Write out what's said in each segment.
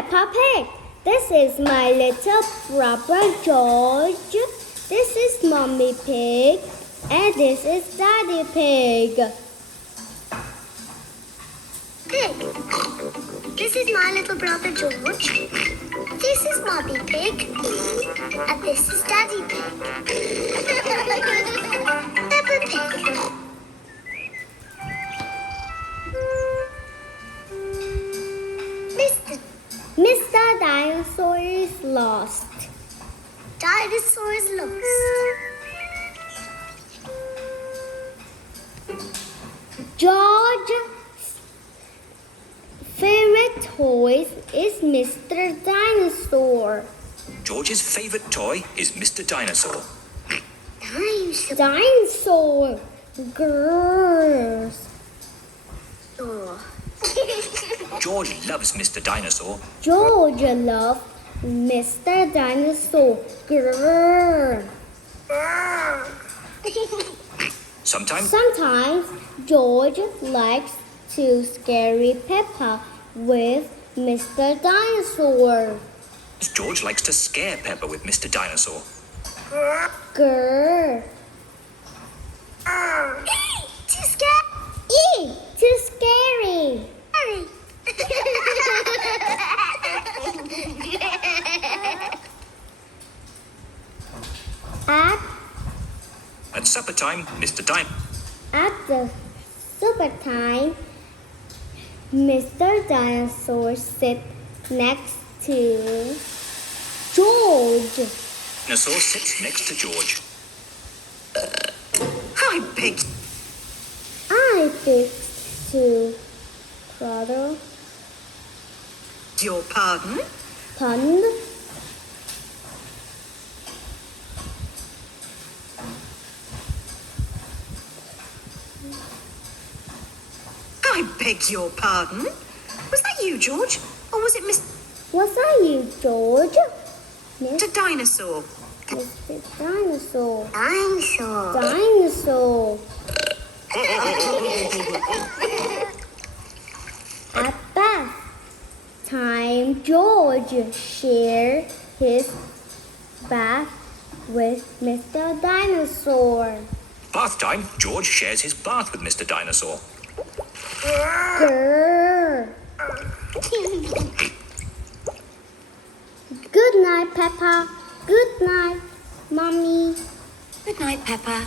Peppa Pig. This is my little brother George. This is Mommy Pig. And this is Daddy Pig. Pig. This is my little brother George. This is Mommy Pig. And this is Daddy Pig. Peppa Pig. Mr. Dinosaur is lost. Dinosaur is lost. George's favorite toy is Mr. Dinosaur. George's favorite toy is Mr. Dinosaur. Dinosaur. Girls. Oh. George loves Mr. Dinosaur. George loves Mr. Dinosaur. Grrr. Sometimes George likes to scare Peppa with Mr. Dinosaur. George likes to scare Peppa with Mr. Dinosaur. Grrr. Too scared. Too scary. Hurry. At supper time, At the supper time, Mr. Dinosaur sits next to George. Dinosaur sits next to George. Hi, Pig. I fixed to brother. Your pardon? Pond. I beg your pardon. Was that you, George? Or was it Was that you, George? Mr. Dinosaur? Mr. Dinosaur. Dinosaur. Dinosaur. At bath time, George shared his bath with Mr. Dinosaur. Bath time, George shares his bath with Mr. Dinosaur. Grrr. Good night, Peppa. Good night, Mommy. Good night, Peppa.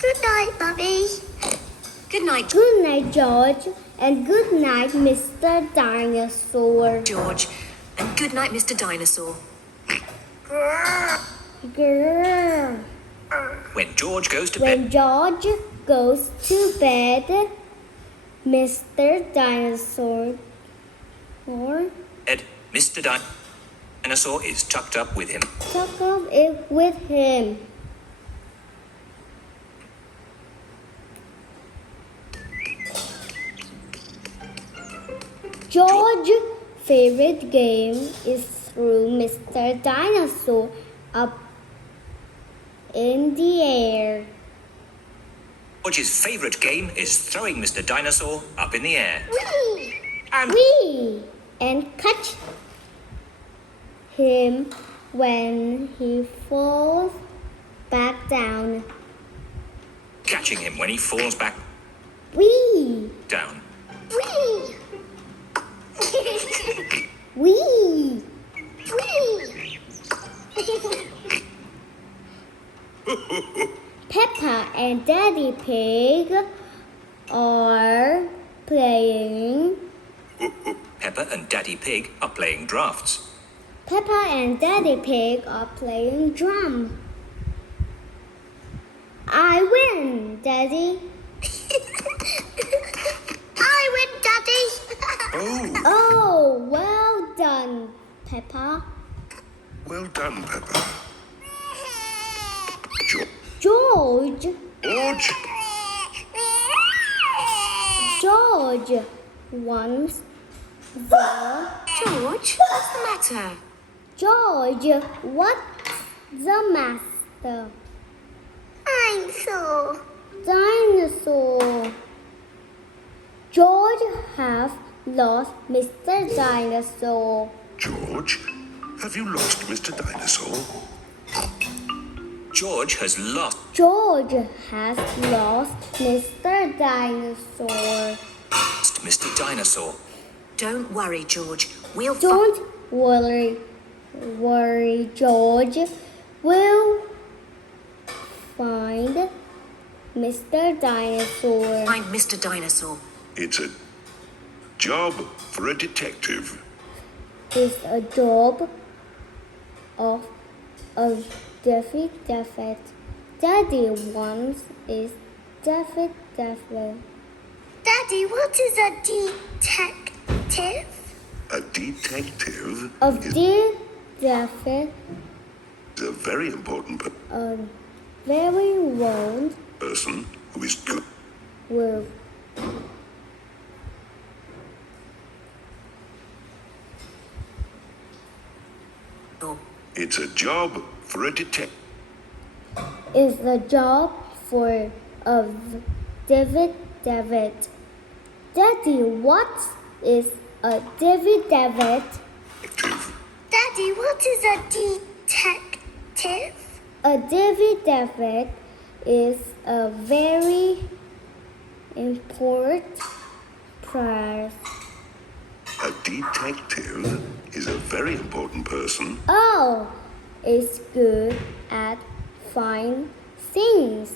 Good night, Mummy. Good night, Good night, George. And good night, Mr. Dinosaur. George. And good night, Mr. Dinosaur. Grrr. When George goes to bed, When George goes to bed, Mr. Dinosaur Mr. Dinosaur is tucked up with him. took up it with him. George's favorite game is through Mr. Dinosaur up in the air. George's favorite game is throwing Mr. Dinosaur up in the air. Whee! And Whee! And catch him when he falls back down. catching him when he falls back Whee! down. Whee! Whee! Whee! Peppa and Daddy Pig are playing. Peppa and Daddy Pig are playing drafts. Peppa and Daddy Pig are playing drum. I win, Daddy. I win, Daddy. Oh, Oh, well done, Peppa. well done, Peppa. George, George, George wants the... George, what's the matter? George, what's the master? Dinosaur. Dinosaur. George have lost Mr. Dinosaur. George, have you lost Mr. Dinosaur? George has lost George has lost Mr. Dinosaur. Mr. Dinosaur. Don't worry, George. We'll Don't worry, George. We'll find Mr. Dinosaur. find Mr. Dinosaur. It's a job for a detective. It's a job of a Daffy Daffet. Daddy wants is Daffy Daffet. Daddy, what is a detective? A detective Of is dear Daffy, a very important a very round person who is good. will Oh, It's a job for a detective. is the job for of David David. Daddy, what is a David David? Daddy, what is a detective? A David David is a very important person. A detective is a very important person Oh, is good at find things.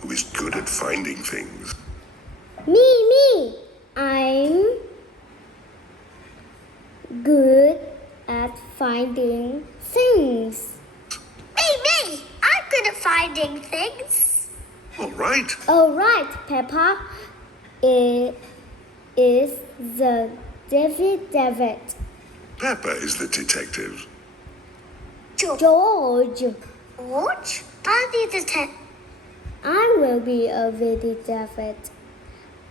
who is good at finding things. Me. I'm good at finding things. Me. I'm good at finding things. All right. All right, Peppa. It is the David David. Peppa is the detective. George, George, I'm the detective. I will be a David David.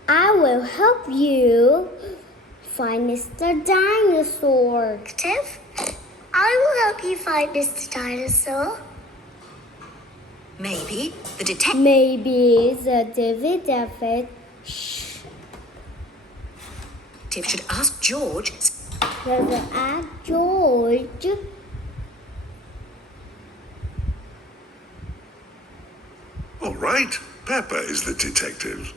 I will help you find Mr. Dinosaur. I will help you find Mr. Dinosaur. maybe the detective Maybe the David David should ask George. doesn't ask George. All right. Peppa is the detective.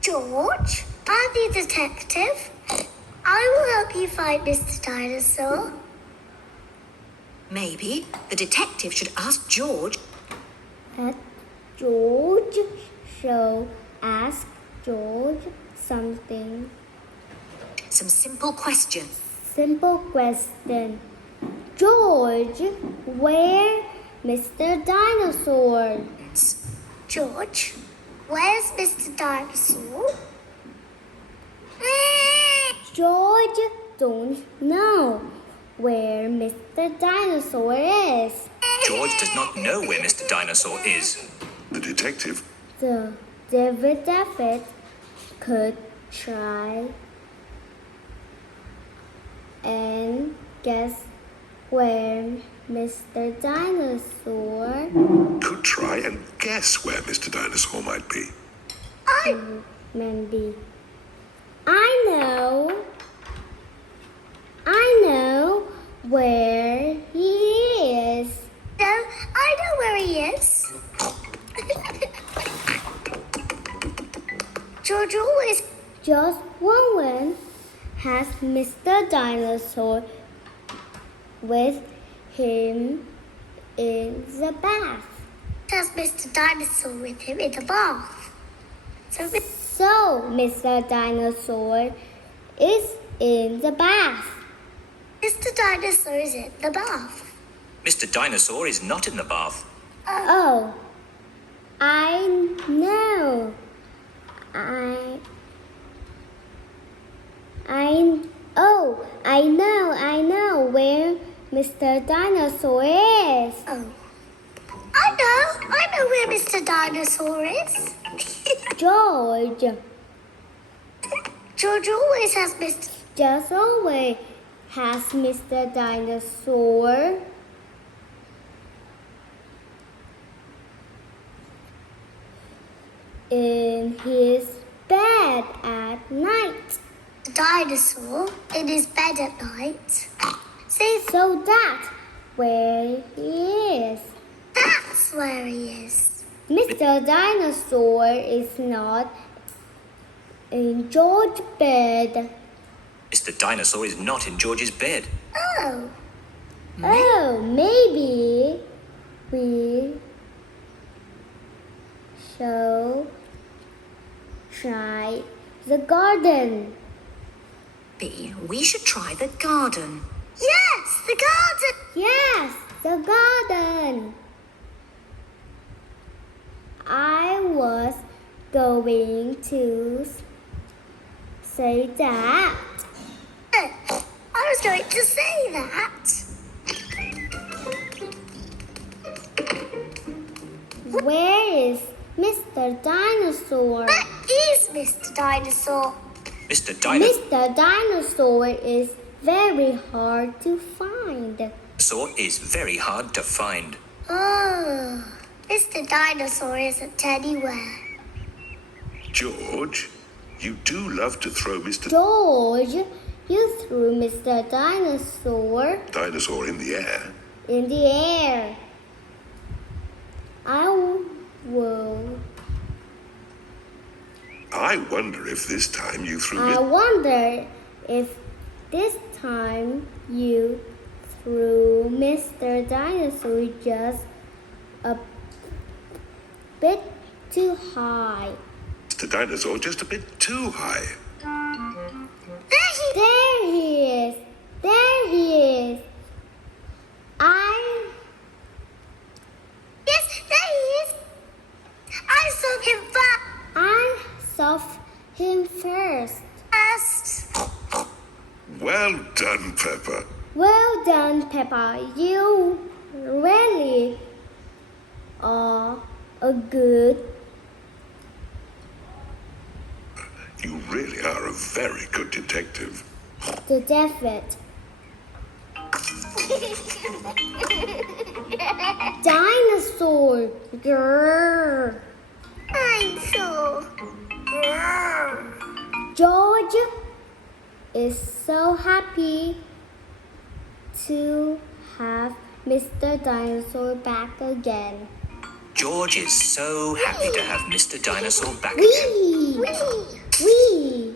George, I'm the detective. I will help you find Mr. Dinosaur. Maybe the detective should ask George. At George, so ask George something. Some simple questions. Simple question. George, where Mr. Dinosaur? George, where's Mr. Dinosaur? George don't know where Mr. Dinosaur is. George does not know where Mr. Dinosaur is. The detective The David David could try and guess where Mr. Dinosaur could try and guess where Mr. Dinosaur might be. may be. I know where he is. No, I know where he is. George always. Just one has Mr. Dinosaur with him in the bath. Has Mr. Dinosaur with him in the bath. So Mr. Dinosaur is in the bath. Mr. Dinosaur is in the bath. Mr. Dinosaur is not in the bath. Oh, I know. I know where Mr. Dinosaur is. Oh. I know where Mr. Dinosaur is. George George always has Mr. just always has Mr. Dinosaur in his bed at night. The dinosaur in his bed at night. See, So that's where he is. that's where he is. Mr. Dinosaur is not in George's bed. Mr. Dinosaur is not in George's bed. Oh, Oh, maybe we should try the garden. B. We should try the garden. yes, the garden. Yes, the garden. I was going to say that. I was going to say that. Where is Mr. Dinosaur? Where is Mr. Dinosaur? Mr. Dinosaur Mr. Dinosaur is very hard to find. is very hard to find. Oh, Mr. Dinosaur isn't anywhere. George, you do love to throw Mr. George, you threw Mr. Dinosaur Dinosaur in the air. in the air. I wonder if this time you threw I it. wonder if this time you threw Mr. Dinosaur just a bit too high. Mr. Dinosaur just a bit too high. There he is. There he is. Yes, there he is. I saw him I saw him first. first. Well done, Peppa. Well done, Peppa. You really are a good. You really are a very good detective. David. Dinosaur. Grrr. Dinosaur. George is so happy to have Mr. Dinosaur back again. George is so happy to have Mr. Dinosaur back again. Wee!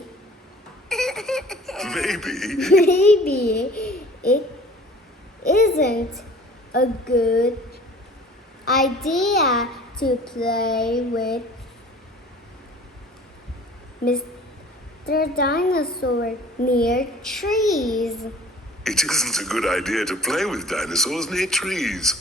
Maybe. Maybe it isn't a good idea to play with Mr. Dinosaur near trees. It isn't a good idea to play with dinosaurs near trees.